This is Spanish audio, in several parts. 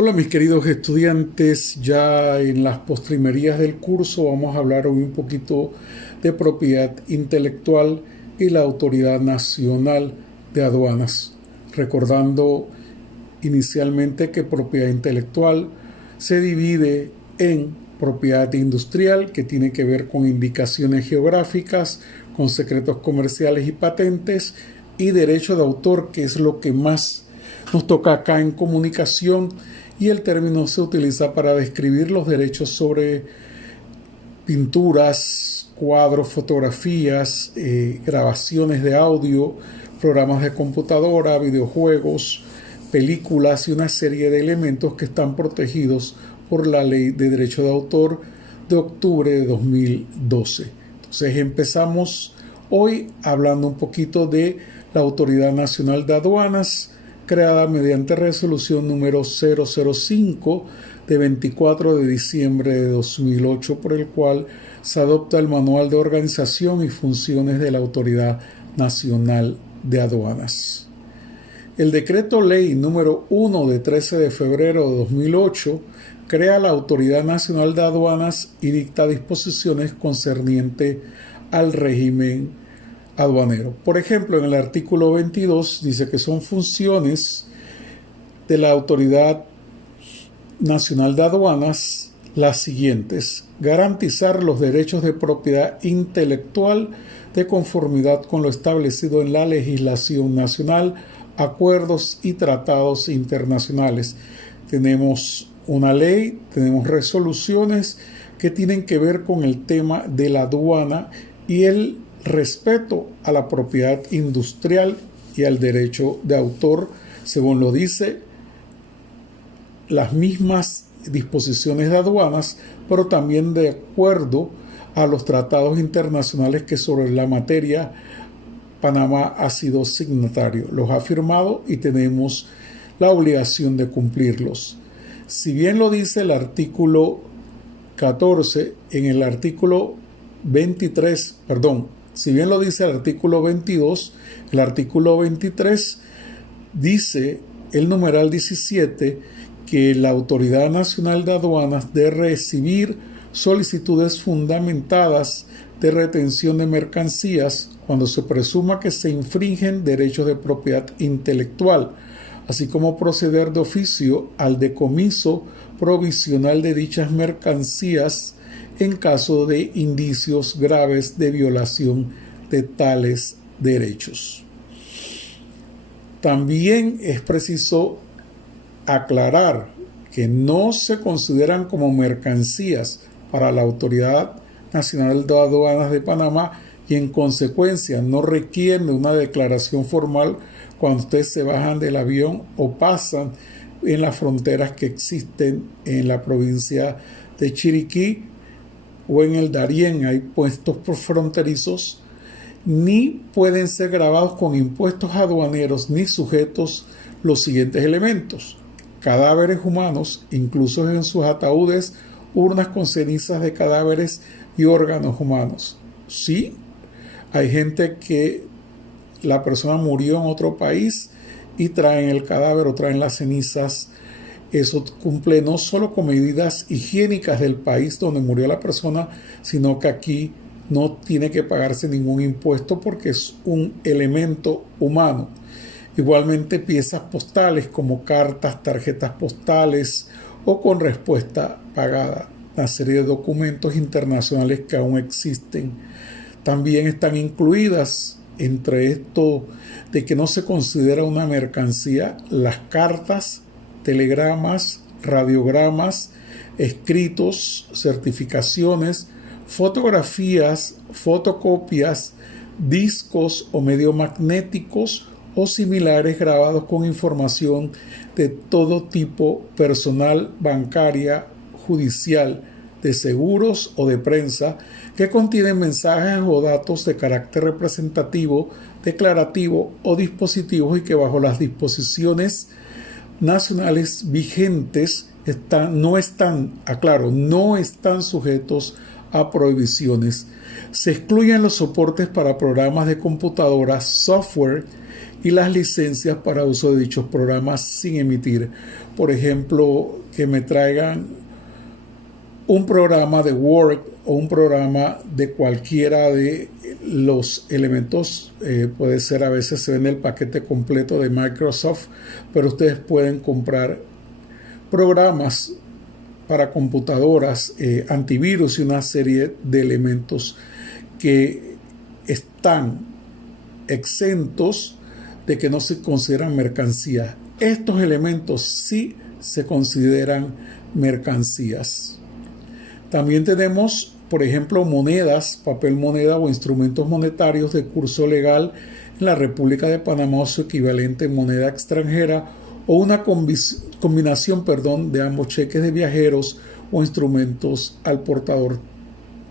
Hola mis queridos estudiantes, ya en las postrimerías del curso vamos a hablar hoy un poquito de propiedad intelectual y la Autoridad Nacional de Aduanas, recordando inicialmente que propiedad intelectual se divide en propiedad industrial, que tiene que ver con indicaciones geográficas, con secretos comerciales y patentes, y derecho de autor, que es lo que más nos toca acá en comunicación, y el término se utiliza para describir los derechos sobre pinturas, cuadros, fotografías, grabaciones de audio, programas de computadora, videojuegos, películas y una serie de elementos que están protegidos por la Ley de Derecho de Autor de octubre de 2012. Entonces empezamos hoy hablando un poquito de la Autoridad Nacional de Aduanas, creada mediante resolución número 005 de 24 de diciembre de 2008, por el cual se adopta el Manual de Organización y Funciones de la Autoridad Nacional de Aduanas. El Decreto Ley número 1 de 13 de febrero de 2008 crea la Autoridad Nacional de Aduanas y dicta disposiciones concernientes al régimen aduanero. Por ejemplo, en el artículo 22 dice que son funciones de la Autoridad Nacional de Aduanas las siguientes: garantizar los derechos de propiedad intelectual de conformidad con lo establecido en la legislación nacional, acuerdos y tratados internacionales. Tenemos una ley, tenemos resoluciones que tienen que ver con el tema de la aduana y el respeto a la propiedad industrial y al derecho de autor, según lo dice las mismas disposiciones de aduanas, pero también de acuerdo a los tratados internacionales que sobre la materia Panamá ha sido signatario, los ha firmado y tenemos la obligación de cumplirlos. Si bien lo dice el artículo 14, en el artículo 23, si bien lo dice el artículo 22, el artículo 23 dice el numeral 17 que la Autoridad Nacional de Aduanas debe recibir solicitudes fundamentadas de retención de mercancías cuando se presuma que se infringen derechos de propiedad intelectual, así como proceder de oficio al decomiso provisional de dichas mercancías en caso de indicios graves de violación de tales derechos. También es preciso aclarar que no se consideran como mercancías para la Autoridad Nacional de Aduanas de Panamá y en consecuencia no requieren de una declaración formal cuando ustedes se bajan del avión o pasan en las fronteras que existen en la provincia de Chiriquí o en el Darién. Hay puestos fronterizos, ni pueden ser grabados con impuestos aduaneros ni sujetos los siguientes elementos: cadáveres humanos, incluso en sus ataúdes, urnas con cenizas de cadáveres y órganos humanos. Sí, hay gente que la persona murió en otro país y traen el cadáver o traen las cenizas. Eso cumple no solo con medidas higiénicas del país donde murió la persona, sino que aquí no tiene que pagarse ningún impuesto porque es un elemento humano. Igualmente piezas postales como cartas, tarjetas postales o con respuesta pagada, una serie de documentos internacionales que aún existen. También están incluidas entre esto de que no se considera una mercancía las cartas, telegramas, radiogramas, escritos, certificaciones, fotografías, fotocopias, discos o mediomagnéticos o similares grabados con información de todo tipo personal, bancaria, judicial, de seguros o de prensa, que contienen mensajes o datos de carácter representativo, declarativo o dispositivos y que bajo las disposiciones nacionales vigentes no están sujetos a prohibiciones. Se excluyen los soportes para programas de computadoras, software y las licencias para uso de dichos programas sin emitir. Por ejemplo, que me traigan un programa de Word o un programa de cualquiera de los elementos. Puede ser, a veces se vende el paquete completo de Microsoft, pero ustedes pueden comprar programas para computadoras, antivirus y una serie de elementos que están exentos de que no se consideran mercancías. Estos elementos sí se consideran mercancías. También tenemos, por ejemplo, monedas, papel moneda o instrumentos monetarios de curso legal en la República de Panamá o su equivalente en moneda extranjera, o una combinación de ambos, cheques de viajeros o instrumentos al portador.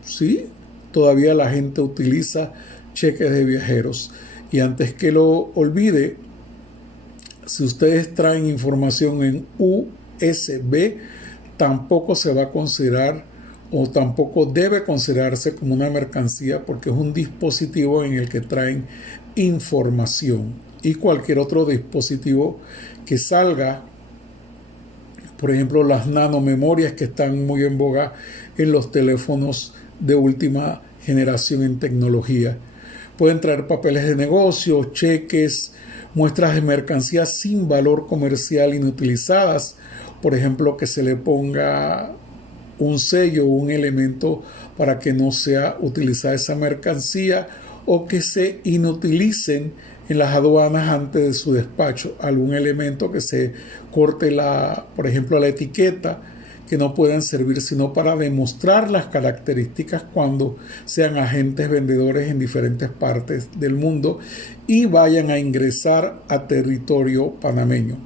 Sí, todavía la gente utiliza cheques de viajeros. Y antes que lo olvide, si ustedes traen información en USB, tampoco se va a considerar o tampoco debe considerarse como una mercancía, porque es un dispositivo en el que traen información. Y cualquier otro dispositivo que salga, por ejemplo, las nanomemorias que están muy en boga en los teléfonos de última generación en tecnología. Pueden traer papeles de negocio, cheques, muestras de mercancías sin valor comercial inutilizadas. Por ejemplo, que se le ponga un sello o un elemento para que no sea utilizada esa mercancía, o que se inutilicen en las aduanas antes de su despacho. Algún elemento que se corte, por ejemplo, la etiqueta, que no puedan servir sino para demostrar las características cuando sean agentes vendedores en diferentes partes del mundo y vayan a ingresar a territorio panameño.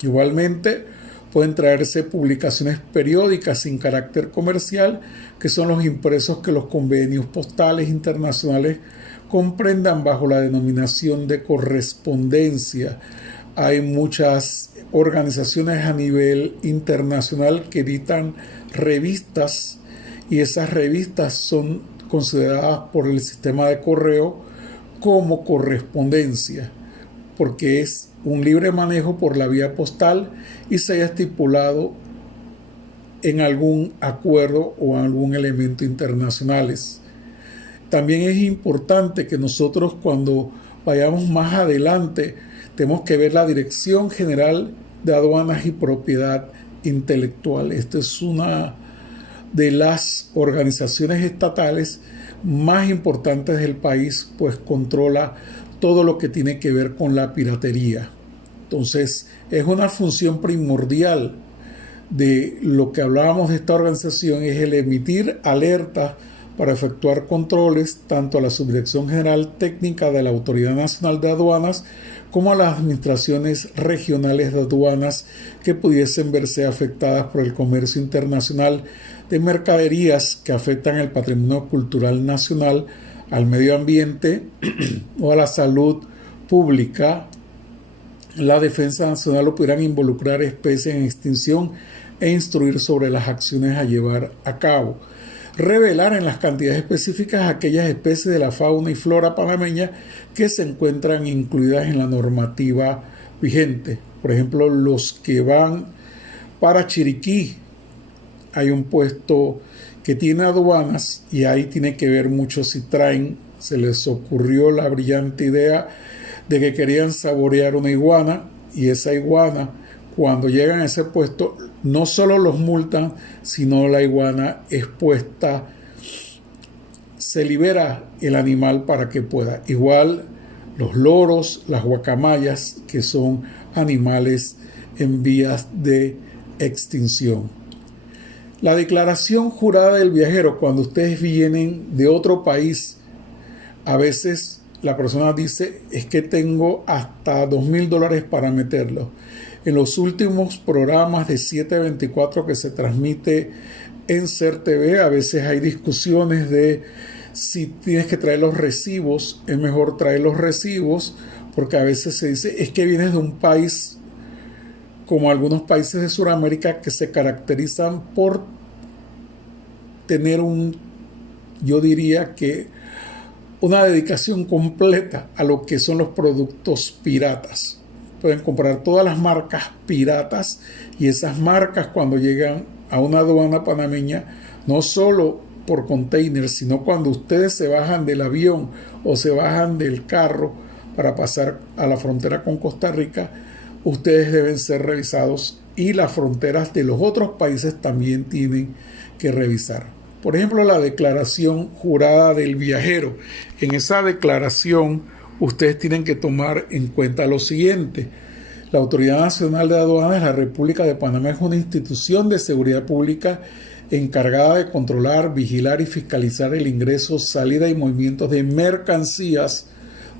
Igualmente, pueden traerse publicaciones periódicas sin carácter comercial, que son los impresos que los convenios postales internacionales comprendan bajo la denominación de correspondencia. Hay muchas organizaciones a nivel internacional que editan revistas, y esas revistas son consideradas por el sistema de correo como correspondencia, porque es un libre manejo por la vía postal y se haya estipulado en algún acuerdo o algún elemento internacionales. También es importante que nosotros, cuando vayamos más adelante, tenemos que ver la Dirección General de Aduanas y Propiedad Intelectual. Esta es una de las organizaciones estatales más importantes del país, pues controla todo lo que tiene que ver con la piratería. Entonces, es una función primordial de lo que hablábamos de esta organización, es el emitir alertas para efectuar controles tanto a la Subdirección General Técnica de la Autoridad Nacional de Aduanas como a las administraciones regionales de aduanas que pudiesen verse afectadas por el comercio internacional de mercaderías que afectan el patrimonio cultural nacional, al medio ambiente o a la salud pública, la defensa nacional, o pudieran involucrar especies en extinción e instruir sobre las acciones a llevar a cabo. Revelar en las cantidades específicas aquellas especies de la fauna y flora panameña que se encuentran incluidas en la normativa vigente. Por ejemplo, los que van para Chiriquí, hay un puesto que tiene aduanas y ahí tiene que ver mucho si traen, se les ocurrió la brillante idea de que querían saborear una iguana, y esa iguana, cuando llegan a ese puesto, no solo los multan, sino la iguana es puesta, se libera el animal para que pueda. Igual los loros, las guacamayas, que son animales en vías de extinción. La declaración jurada del viajero, cuando ustedes vienen de otro país, a veces la persona dice, es que tengo hasta $2,000 para meterlo. En los últimos programas de 724 que se transmite en CERTV, a veces hay discusiones de si tienes que traer los recibos. Es mejor traer los recibos, porque a veces se dice, es que vienes de un país, como algunos países de Sudamérica, que se caracterizan por tener yo diría que una dedicación completa a lo que son los productos piratas. Pueden comprar todas las marcas piratas y esas marcas cuando llegan a una aduana panameña, no solo por container, sino cuando ustedes se bajan del avión o se bajan del carro para pasar a la frontera con Costa Rica, ustedes deben ser revisados y las fronteras de los otros países también tienen que revisar. Por ejemplo, la declaración jurada del viajero. En esa declaración ustedes tienen que tomar en cuenta lo siguiente. La Autoridad Nacional de Aduanas de la República de Panamá es una institución de seguridad pública encargada de controlar, vigilar y fiscalizar el ingreso, salida y movimientos de mercancías,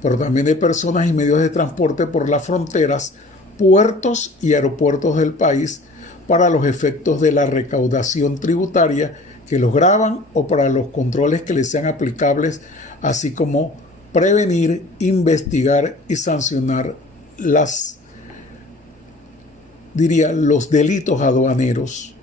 pero también de personas y medios de transporte por las fronteras, puertos y aeropuertos del país para los efectos de la recaudación tributaria que los gravan o para los controles que les sean aplicables, así como prevenir, investigar y sancionar los delitos aduaneros.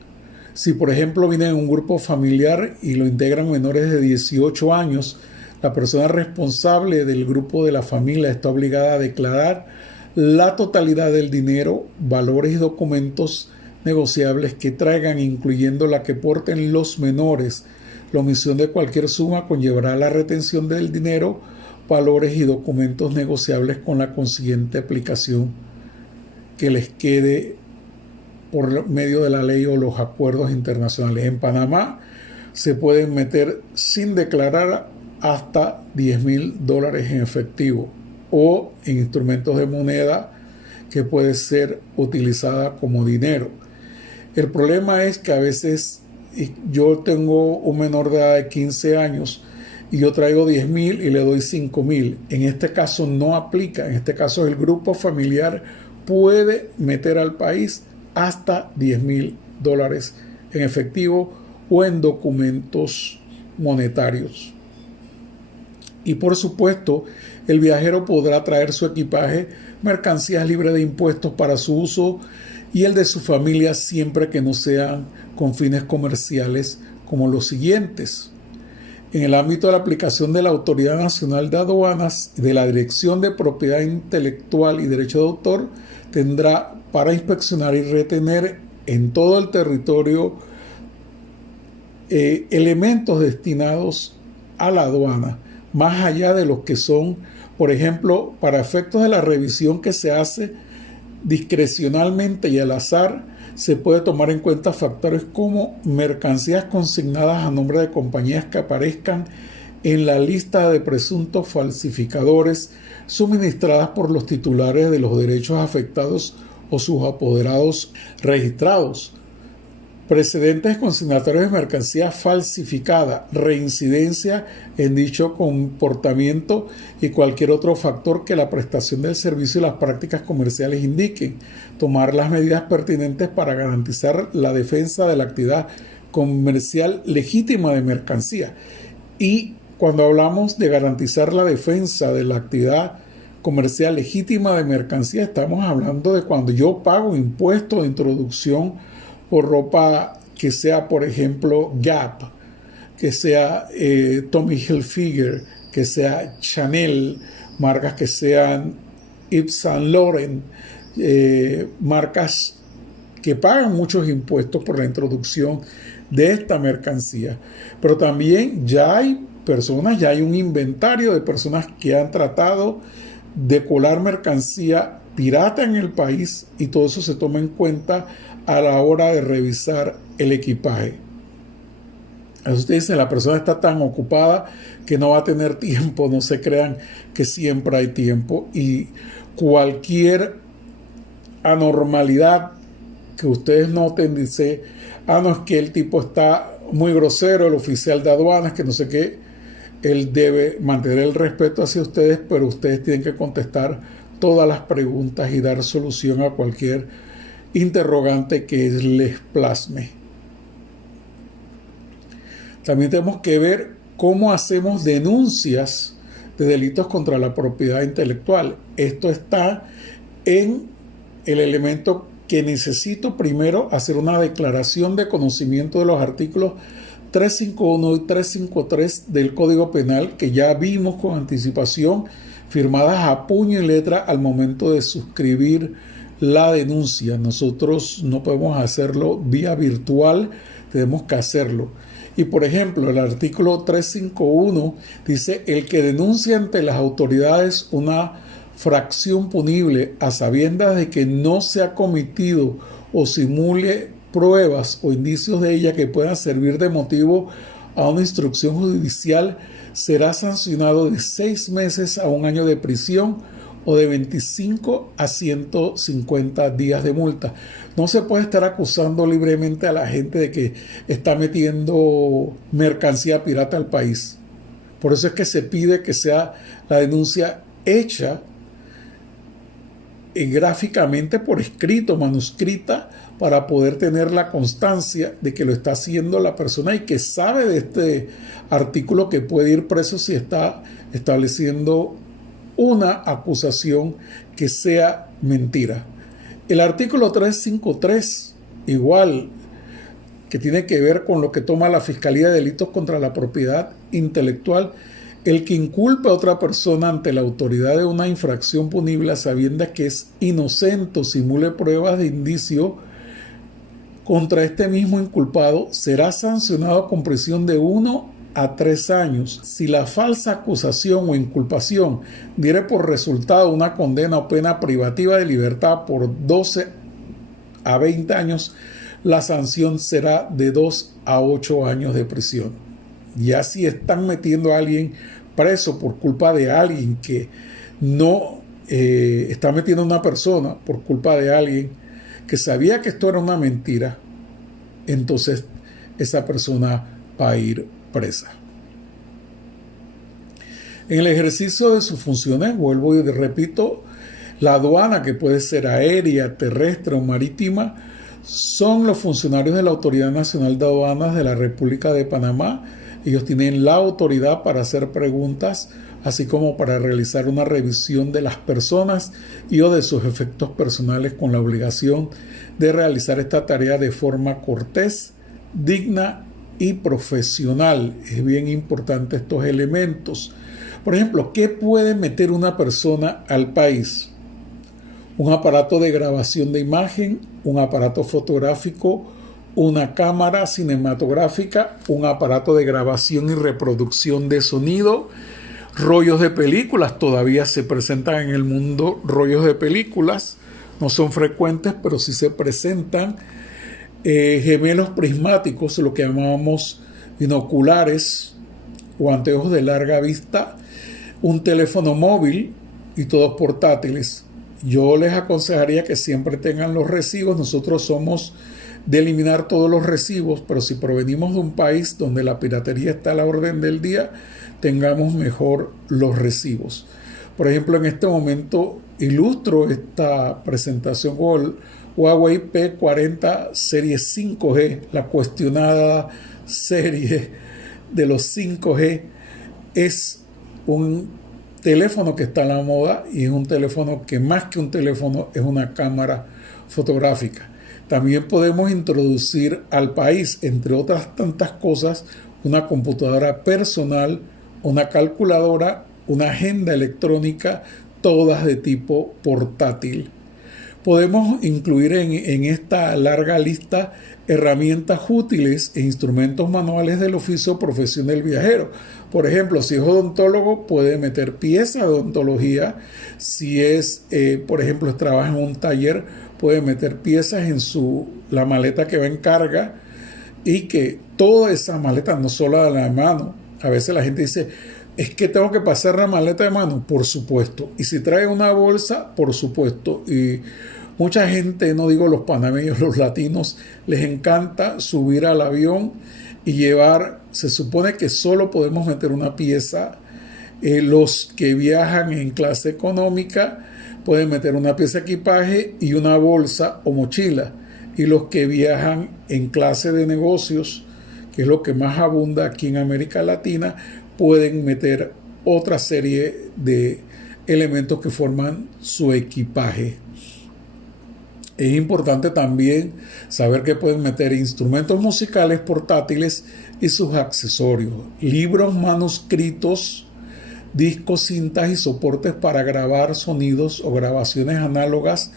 Si, por ejemplo, viene en un grupo familiar y lo integran menores de 18 años, la persona responsable del grupo de la familia está obligada a declarar la totalidad del dinero, valores y documentos negociables que traigan, incluyendo la que porten los menores. La omisión de cualquier suma conllevará la retención del dinero, valores y documentos negociables con la consiguiente aplicación que les quede por medio de la ley o los acuerdos internacionales. En Panamá se pueden meter sin declarar hasta $10,000 en efectivo o en instrumentos de moneda que puede ser utilizada como dinero. El problema es que a veces yo tengo un menor de edad de 15 años y yo traigo 10,000 y le doy 5,000. En este caso no aplica. En este caso el grupo familiar puede meter al país hasta $10,000 en efectivo o en documentos monetarios. Y por supuesto, el viajero podrá traer su equipaje, mercancías libres de impuestos para su uso y el de su familia siempre que no sean con fines comerciales, como los siguientes. En el ámbito de la aplicación de la Autoridad Nacional de Aduanas y de la Dirección de Propiedad Intelectual y Derecho de Autor, tendrá para inspeccionar y retener en todo el territorio elementos destinados a la aduana, más allá de los que son, por ejemplo, para efectos de la revisión que se hace discrecionalmente y al azar, se puede tomar en cuenta factores como mercancías consignadas a nombre de compañías que aparezcan en la lista de presuntos falsificadores suministradas por los titulares de los derechos afectados o sus apoderados registrados. Precedentes consignatorios de mercancía falsificada, reincidencia en dicho comportamiento y cualquier otro factor que la prestación del servicio y las prácticas comerciales indiquen. Tomar las medidas pertinentes para garantizar la defensa de la actividad comercial legítima de mercancía. Y cuando hablamos de garantizar la defensa de la actividad comercial legítima de mercancía, estamos hablando de cuando yo pago impuestos de introducción por ropa que sea, por ejemplo, Gap, que sea Tommy Hilfiger, que sea Chanel, marcas que sean Yves Saint Laurent, marcas que pagan muchos impuestos por la introducción de esta mercancía. Pero también ya hay un inventario de personas que han tratado de colar mercancía pirata en el país y todo eso se toma en cuenta a la hora de revisar el equipaje. Usted dice, la persona está tan ocupada que no va a tener tiempo. No se crean que siempre hay tiempo, y cualquier anormalidad que ustedes noten, dice, no, es que el tipo está muy grosero, el oficial de aduanas, que no sé qué. Él debe mantener el respeto hacia ustedes, pero ustedes tienen que contestar todas las preguntas y dar solución a cualquier interrogante que les plasme. También tenemos que ver cómo hacemos denuncias de delitos contra la propiedad intelectual. Esto está en el elemento que necesito primero hacer una declaración de conocimiento de los artículos 351 y 353 del Código Penal, que ya vimos con anticipación, firmadas a puño y letra al momento de suscribir la denuncia. Nosotros no podemos hacerlo vía virtual, tenemos que hacerlo. Y por ejemplo, el artículo 351 dice: el que denuncia ante las autoridades una fracción punible a sabiendas de que no se ha cometido o simule pruebas o indicios de ella que puedan servir de motivo a una instrucción judicial, será sancionado de 6 meses a 1 año de prisión o de 25 a 150 días de multa. No se puede estar acusando libremente a la gente de que está metiendo mercancía pirata al país. Por eso es que se pide que sea la denuncia hecha gráficamente por escrito, manuscrita, para poder tener la constancia de que lo está haciendo la persona y que sabe de este artículo, que puede ir preso si está estableciendo una acusación que sea mentira. El artículo 353, igual, que tiene que ver con lo que toma la Fiscalía de Delitos contra la Propiedad Intelectual: el que inculpe a otra persona ante la autoridad de una infracción punible a sabiendas que es inocente o simule pruebas de indicio contra este mismo inculpado, será sancionado con prisión de 1 a 3 años. Si la falsa acusación o inculpación diere por resultado una condena o pena privativa de libertad por 12 a 20 años, la sanción será de 2 a 8 años de prisión. Ya si están metiendo a alguien preso por culpa de alguien que no está metiendo a una persona por culpa de alguien que sabía que esto era una mentira, entonces esa persona va a ir presa. En el ejercicio de sus funciones, vuelvo y repito, la aduana, que puede ser aérea, terrestre o marítima, son los funcionarios de la Autoridad Nacional de Aduanas de la República de Panamá. Ellos tienen la autoridad para hacer preguntas, así como para realizar una revisión de las personas y o de sus efectos personales, con la obligación de realizar esta tarea de forma cortés, digna y profesional. Es bien importante estos elementos. Por ejemplo, ¿qué puede meter una persona al país? Un aparato de grabación de imagen, un aparato fotográfico, una cámara cinematográfica, un aparato de grabación y reproducción de sonido, rollos de películas. Todavía se presentan en el mundo rollos de películas, no son frecuentes, pero sí se presentan. Gemelos prismáticos, lo que llamamos binoculares o anteojos de larga vista, un teléfono móvil y todos portátiles. Yo les aconsejaría que siempre tengan los recibos. Nosotros somos de eliminar todos los recibos, pero si provenimos de un país donde la piratería está a la orden del día, tengamos mejor los recibos. Por ejemplo, en este momento ilustro esta presentación con el Huawei P40 serie 5G, la cuestionada serie de los 5G. Es un teléfono que está a la moda y es un teléfono que, más que un teléfono, es una cámara fotográfica. También podemos introducir al país, entre otras tantas cosas, una computadora personal, una calculadora, una agenda electrónica, todas de tipo portátil. Podemos incluir en esta larga lista herramientas útiles e instrumentos manuales del oficio o profesión del viajero. Por ejemplo, si es odontólogo, puede meter piezas de odontología. Si es, por ejemplo, trabaja en un taller, puede meter piezas en la maleta que va en carga, y que toda esa maleta, no solo de la mano. A veces la gente dice: es que tengo que pasar la maleta de mano. Por supuesto. Y si trae una bolsa, por supuesto. Y mucha gente, no digo los panameños, los latinos, les encanta subir al avión y llevar. Se supone que solo podemos meter una pieza. Los que viajan en clase económica pueden meter una pieza de equipaje y una bolsa o mochila. Y los que viajan en clase de negocios, que es lo que más abunda aquí en América Latina, pueden meter otra serie de elementos que forman su equipaje. Es importante también saber que pueden meter instrumentos musicales portátiles y sus accesorios, libros manuscritos, discos, cintas y soportes para grabar sonidos o grabaciones análogas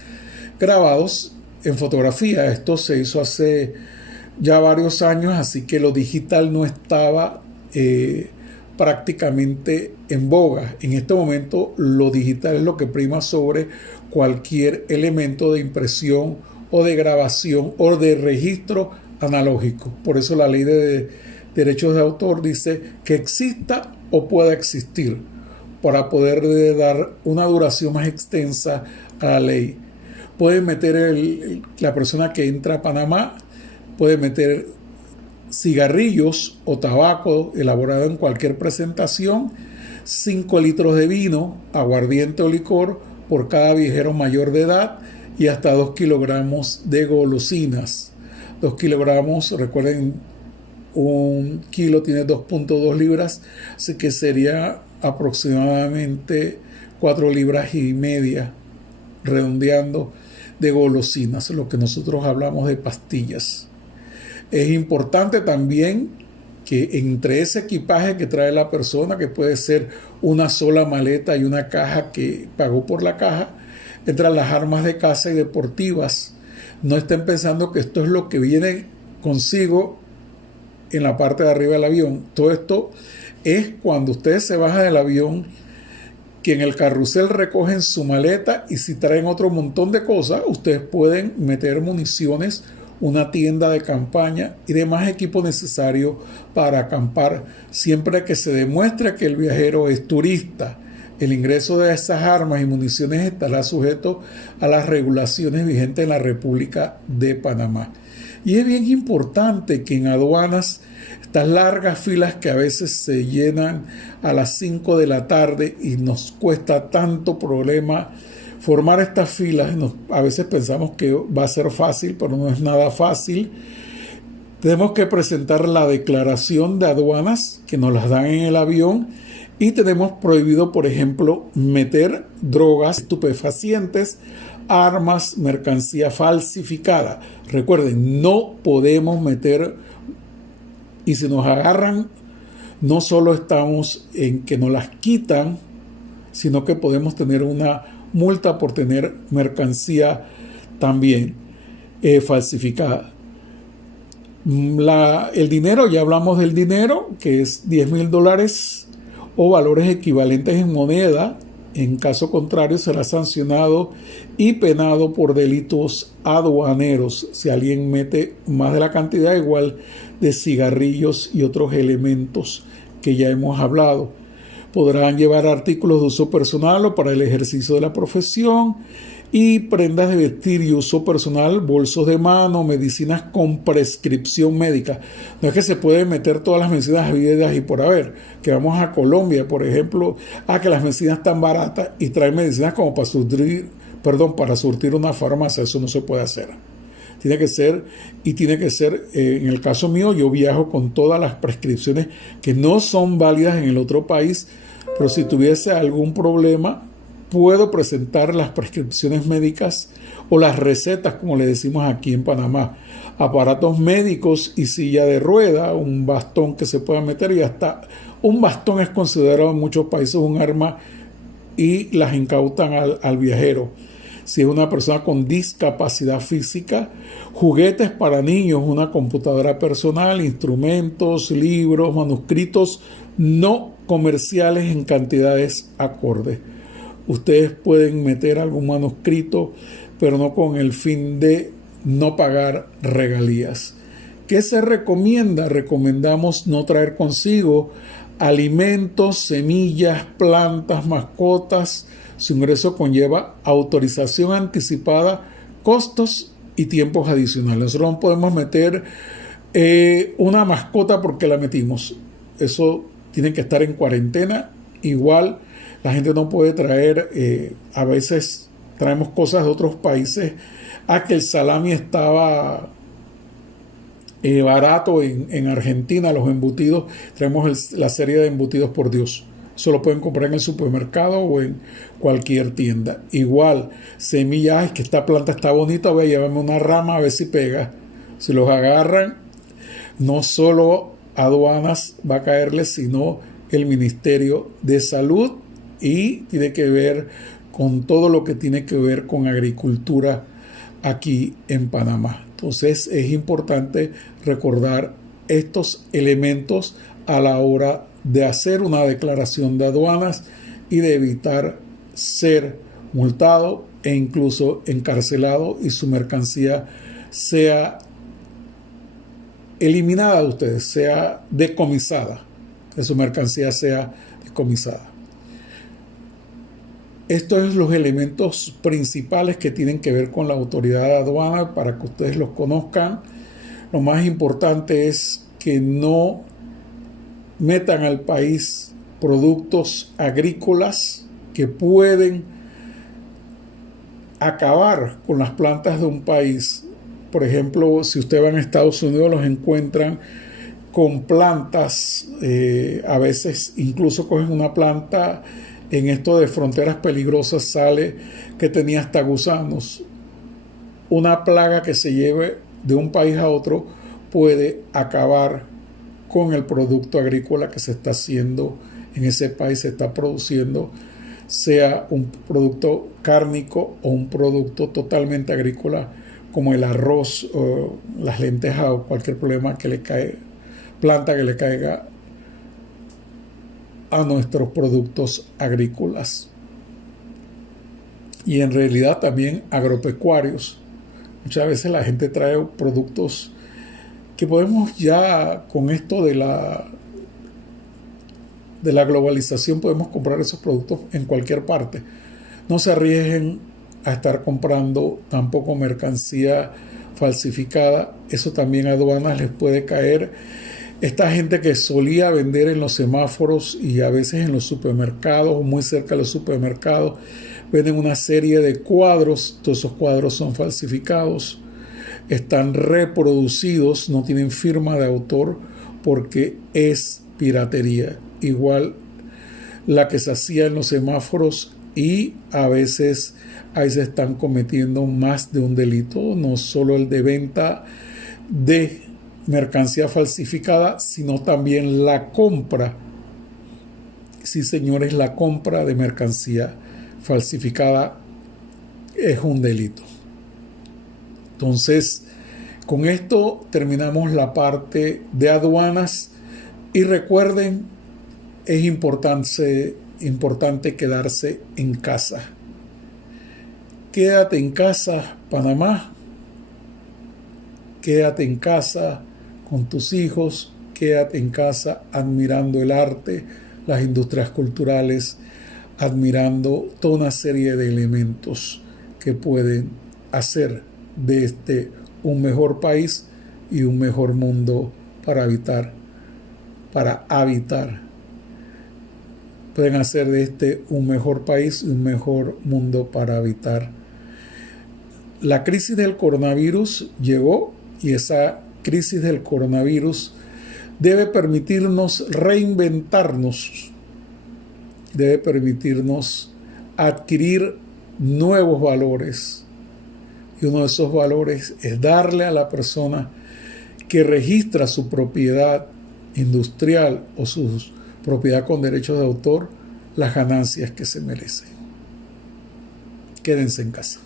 grabados en fotografía. Esto se hizo hace ya varios años, así que lo digital no estaba prácticamente en boga. En este momento lo digital es lo que prima sobre cualquier elemento de impresión o de grabación o de registro analógico. Por eso la ley de derechos de autor dice que exista o pueda existir, para poder dar una duración más extensa a la ley. Puede meter la persona que entra a Panamá, puede meter cigarrillos o tabaco elaborado en cualquier presentación, 5 litros de vino, aguardiente o licor por cada viajero mayor de edad y hasta 2 kilogramos de golosinas. 2 kilogramos, recuerden, un kilo tiene 2.2 libras, así que sería aproximadamente 4 libras y media, redondeando, de golosinas, lo que nosotros hablamos de pastillas. Es importante también que entre ese equipaje que trae la persona, que puede ser una sola maleta y una caja que pagó por la caja, entran las armas de caza y deportivas. No estén pensando que esto es lo que viene consigo en la parte de arriba del avión. Todo esto es cuando ustedes se bajan del avión, que en el carrusel recogen su maleta, y si traen otro montón de cosas, ustedes pueden meter municiones, una tienda de campaña y demás equipo necesario para acampar, siempre que se demuestre que el viajero es turista. El ingreso de esas armas y municiones estará sujeto a las regulaciones vigentes en la República de Panamá. Y es bien importante que en aduanas, estas largas filas que a veces se llenan a las 5 de la tarde y nos cuesta tanto problema formar estas filas, a veces pensamos que va a ser fácil, pero no es nada fácil. Tenemos que presentar la declaración de aduanas que nos las dan en el avión, y tenemos prohibido, por ejemplo, meter drogas, estupefacientes, armas, mercancía falsificada. Recuerden, no podemos meter, y si nos agarran, no solo estamos en que nos las quitan, sino que podemos tener una multa por tener mercancía también falsificada. El dinero, ya hablamos del dinero, que es $10,000 o valores equivalentes en moneda. En caso contrario, será sancionado y penado por delitos aduaneros si alguien mete más de la cantidad igual de cigarrillos y otros elementos que ya hemos hablado. Podrán llevar artículos de uso personal o para el ejercicio de la profesión, y prendas de vestir y uso personal, bolsos de mano, medicinas con prescripción médica. No es que se pueden meter todas las medicinas habidas y por haber, que vamos a Colombia, por ejemplo, que las medicinas están baratas y traen medicinas como para surtir una farmacia. Eso no se puede hacer. Tiene que ser, en el caso mío, yo viajo con todas las prescripciones que no son válidas en el otro país, pero si tuviese algún problema, puedo presentar las prescripciones médicas o las recetas, como le decimos aquí en Panamá, aparatos médicos y silla de rueda, un bastón que se pueda meter, y hasta un bastón es considerado en muchos países un arma y las incautan al viajero. Si es una persona con discapacidad física, juguetes para niños, una computadora personal, instrumentos, libros, manuscritos no comerciales en cantidades acordes. Ustedes pueden meter algún manuscrito, pero no con el fin de no pagar regalías. ¿Qué se recomienda? Recomendamos no traer consigo alimentos, semillas, plantas, mascotas. Su ingreso conlleva autorización anticipada, costos y tiempos adicionales. Nosotros no podemos meter una mascota porque la metimos. Eso tiene que estar en cuarentena. Igual la gente no puede traer, a veces traemos cosas de otros países, que el salami estaba barato en Argentina, los embutidos, traemos la serie de embutidos, por Dios. Eso lo pueden comprar en el supermercado o en cualquier tienda. Igual, semillas, es que esta planta está bonita, voy a llevarme una rama a ver si pega. Si los agarran, no solo aduanas va a caerles, sino el Ministerio de Salud, y tiene que ver con todo lo que tiene que ver con agricultura aquí en Panamá. Entonces es importante recordar estos elementos a la hora de hacer una declaración de aduanas y de evitar ser multado e incluso encarcelado y su mercancía sea eliminada de ustedes, sea decomisada, que su mercancía sea decomisada. Estos son los elementos principales que tienen que ver con la autoridad de aduana para que ustedes los conozcan. Lo más importante es que no metan al país productos agrícolas que pueden acabar con las plantas de un país. Por ejemplo, si ustedes van a Estados Unidos, los encuentran con plantas, a veces incluso cogen una planta, en esto de fronteras peligrosas sale que tenía hasta gusanos. Una plaga que se lleve de un país a otro puede acabar con el producto agrícola que se está haciendo en ese país, se está produciendo, sea un producto cárnico o un producto totalmente agrícola como el arroz, o las lentejas o cualquier problema que le cae, planta que le caiga a nuestros productos agrícolas. Y en realidad también agropecuarios. Muchas veces la gente trae productos que podemos ya, con esto de la globalización, podemos comprar esos productos en cualquier parte. No se arriesguen a estar comprando tampoco mercancía falsificada. Eso también a aduanas les puede caer. Esta gente que solía vender en los semáforos y a veces en los supermercados o muy cerca de los supermercados, venden una serie de cuadros. Todos esos cuadros son falsificados, están reproducidos, no tienen firma de autor porque es piratería. Igual la que se hacía en los semáforos, y a veces ahí se están cometiendo más de un delito, no solo el de venta de mercancía falsificada, sino también la compra. Sí, señores, la compra de mercancía falsificada es un delito. Entonces, con esto terminamos la parte de aduanas, y recuerden, es importante quedarse en casa. Quédate en casa, Panamá. Quédate en casa con tus hijos. Quédate en casa admirando el arte, las industrias culturales, admirando toda una serie de elementos que pueden hacer de este un mejor país y un mejor mundo para habitar. Pueden hacer de este un mejor país y un mejor mundo para habitar. La crisis del coronavirus llegó, y esa crisis del coronavirus debe permitirnos reinventarnos, debe permitirnos adquirir nuevos valores. Y uno de esos valores es darle a la persona que registra su propiedad industrial o su propiedad con derechos de autor las ganancias que se merecen. Quédense en casa.